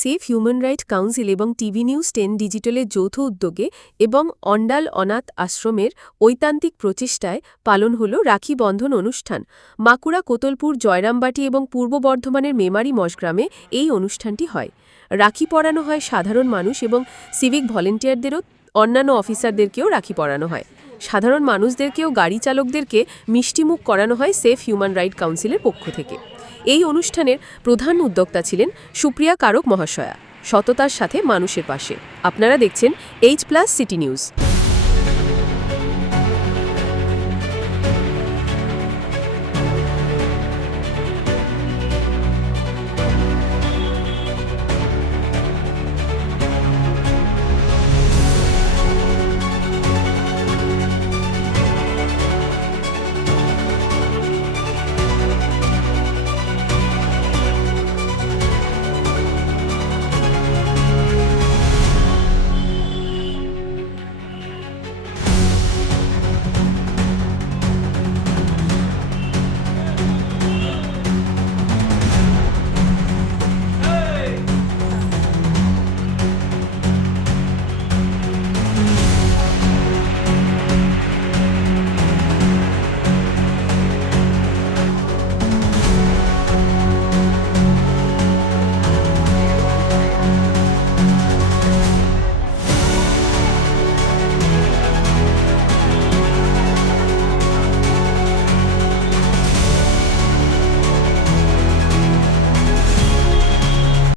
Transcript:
Safe human right council এবং TV news ten ডিজিটালের যৌথ উদ্যোগে এবং অন্ডাল অনাথ আশ্রমের ঐতান্তিক প্রচেষ্টায় পালন হল রাখি বন্ধন অনুষ্ঠান। বাঁকুড়া কোতলপুর, জয়রামবাটি এবং পূর্ব বর্ধমানের মেমারি মশগ্রামে এই অনুষ্ঠানটি হয়। রাখি পরানো হয় সাধারণ মানুষ এবং সিভিক ভলেন্টিয়ারদেরও, অন্যান্য অফিসারদেরকেও রাখি পরানো হয়। সাধারণ মানুষদেরকেও গাড়ি চালকদেরকে মিষ্টিমুখ করানো হয় সেফ হিউম্যান রাইট কাউন্সিলের পক্ষ থেকে। এই অনুষ্ঠানের প্রধান উদ্যোক্তা ছিলেন সুপ্রিয়া কারক মহাশয়া, সততার সাথে মানুষের পাশে। আপনারা দেখছেন এইচ প্লাস সিটি নিউজ